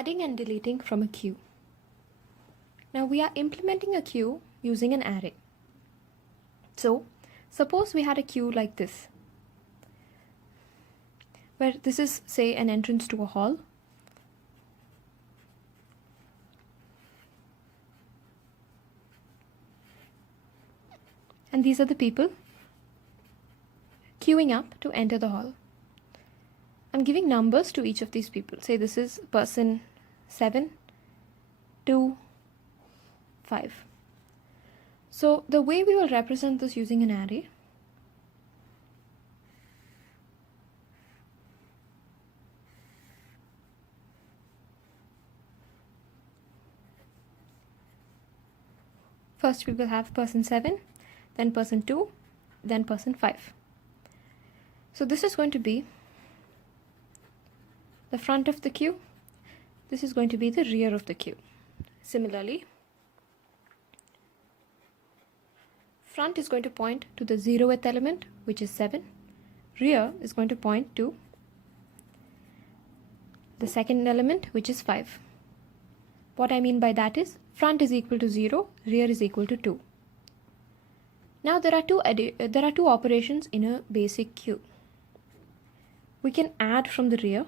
Adding and deleting from a queue. Now we are implementing a queue using an array. So suppose we had a queue like this, where this is, say, an entrance to a hall. And these are the people queuing up to enter the hall. I'm giving numbers to each of these people. Say this is person 7, 2, 5. So the way we will represent this using an array, first we will have person 7, then person 2, then person 5. So this is going to be the front of the queue. This is going to be the rear of the queue. Similarly, front is going to point to the 0th element, which is 7. Rear is going to point to the second element, which is 5. What I mean by that is front is equal to 0, rear is equal to 2. Now there are two operations in a basic queue. We can add from the rear.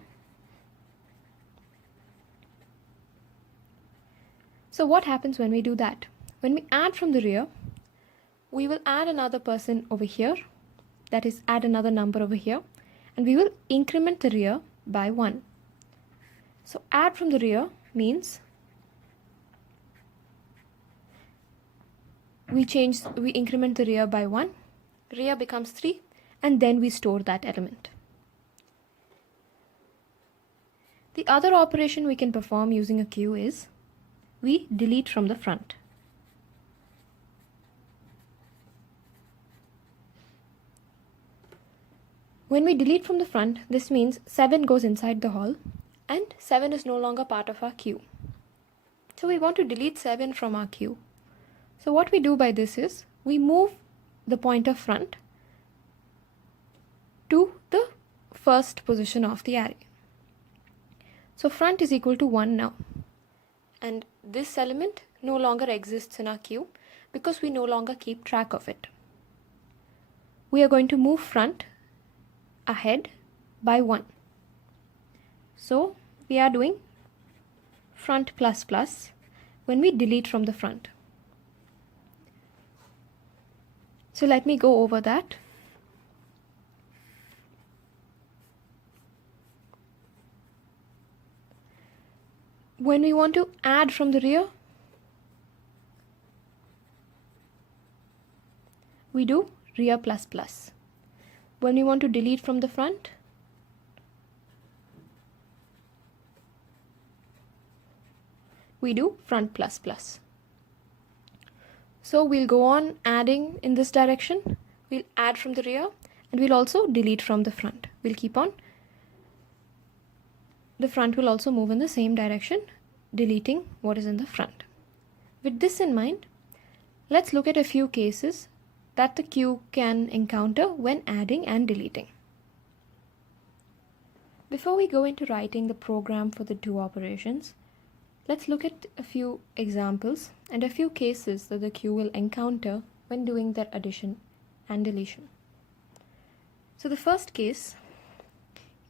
So what happens when we do that? When we add from the rear, we will add another person over here, that is, add another number over here, and we will increment the rear by 1. So add from the rear means we increment the rear by 1, rear becomes 3, and then we store that element. The other operation we can perform using a queue is we delete from the front. When we delete from the front, this means 7 goes inside the hall and 7 is no longer part of our queue. So we want to delete 7 from our queue. So what we do by this is we move the pointer front to the first position of the array. So front is equal to 1 now. And this element no longer exists in our queue because we no longer keep track of it. We are going to move front ahead by 1. So we are doing front plus plus when we delete from the front. So let me go over that. When we want to add from the rear, we do rear plus plus. When we want to delete from the front, we do front plus plus. So we'll go on adding in this direction. We'll add from the rear and we'll also delete from the front. We'll keep on. The front will also move in the same direction, deleting what is in the front. With this in mind, let's look at a few cases that the queue can encounter when adding and deleting. Before we go into writing the program for the two operations, let's look at a few examples and a few cases that the queue will encounter when doing their addition and deletion. So the first case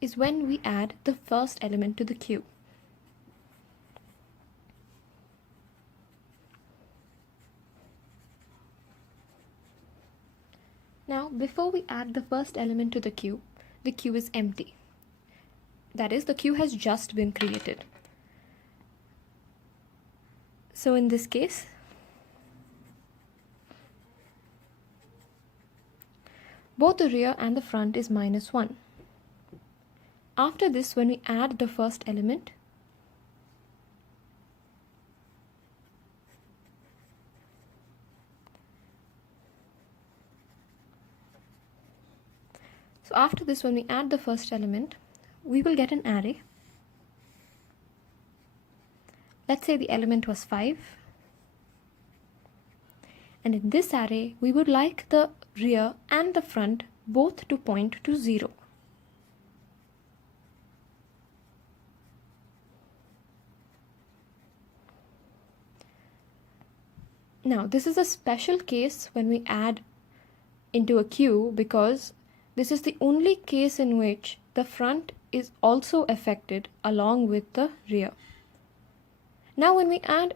is when we add the first element to the queue. Now, before we add the first element to the queue is empty. That is, the queue has just been created. So in this case, both the rear and the front is -1. After this, when we add the first element, we will get an array. Let's say the element was 5. And in this array, we would like the rear and the front both to point to 0. Now, this is a special case when we add into a queue, because this is the only case in which the front is also affected along with the rear. Now, when we add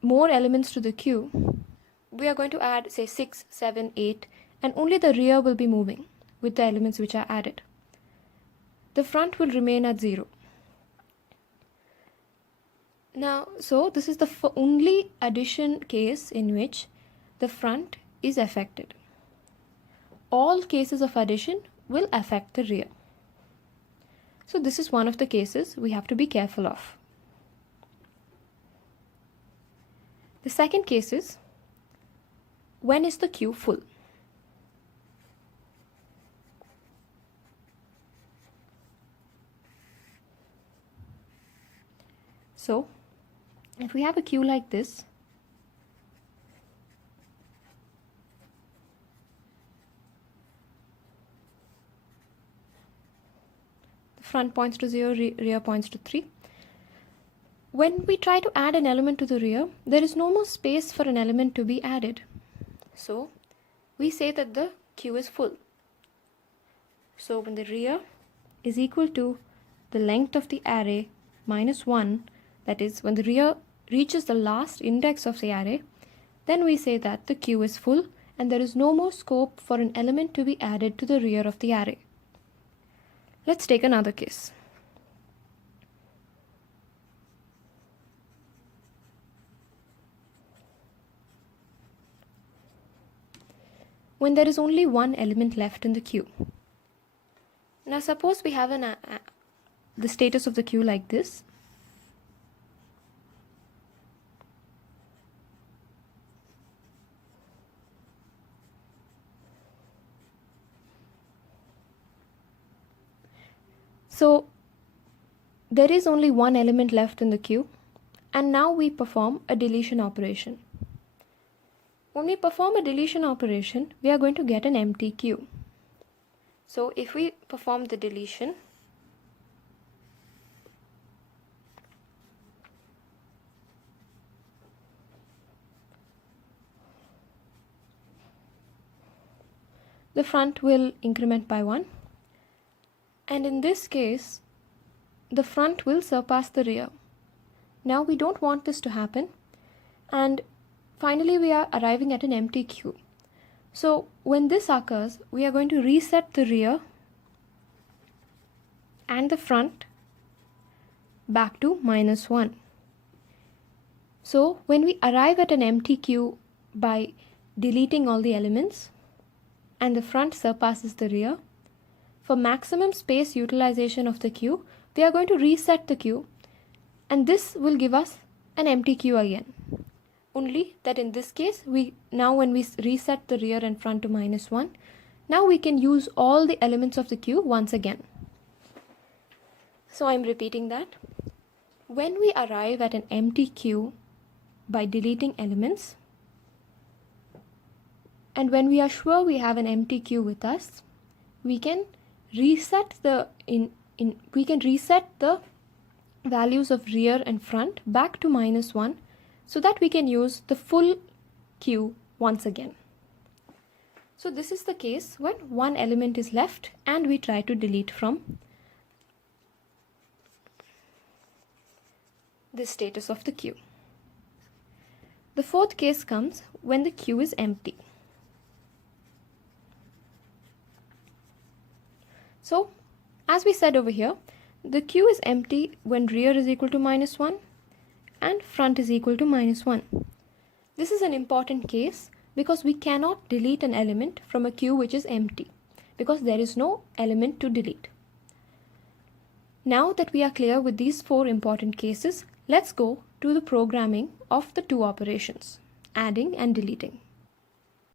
more elements to the queue, we are going to add, say, 6, 7, 8, and only the rear will be moving with the elements which are added. The front will remain at 0. Now, so this is the only addition case in which the front is affected. All cases of addition will affect the rear. So this is one of the cases we have to be careful of. The second case is, when is the queue full? So, if we have a queue like this, the front points to 0, rear points to 3. When we try to add an element to the rear, there is no more space for an element to be added. So, we say that the queue is full. So, when the rear is equal to the length of the array minus 1, that is, when the rear reaches the last index of the array, then we say that the queue is full and there is no more scope for an element to be added to the rear of the array. Let's take another case. When there is only one element left in the queue. Now suppose we have the status of the queue like this. So there is only one element left in the queue, and now we perform a deletion operation. When we perform a deletion operation, we are going to get an empty queue. So if we perform the deletion, the front will increment by 1, and in this case the front will surpass the rear. Now we don't want this to happen, and finally we are arriving at an empty queue. So when this occurs, we are going to reset the rear and the front back to minus 1. So when we arrive at an empty queue by deleting all the elements and the front surpasses the rear, for maximum space utilization of the queue, we are going to reset the queue, and this will give us an empty queue again. Only that in this case, when we reset the rear and front to minus 1, now we can use all the elements of the queue once again. So I'm repeating that. When we arrive at an empty queue by deleting elements, and when we are sure we have an empty queue with us, we can reset the values of rear and front back to minus 1, so that we can use the full queue once again. So this is the case when one element is left and we try to delete from the status of the queue. The fourth case comes when the queue is empty. So as we said over here, the queue is empty when rear is equal to minus 1 and front is equal to minus 1. This is an important case because we cannot delete an element from a queue which is empty, because there is no element to delete. Now that we are clear with these 4 important cases, let's go to the programming of the 2 operations, adding and deleting.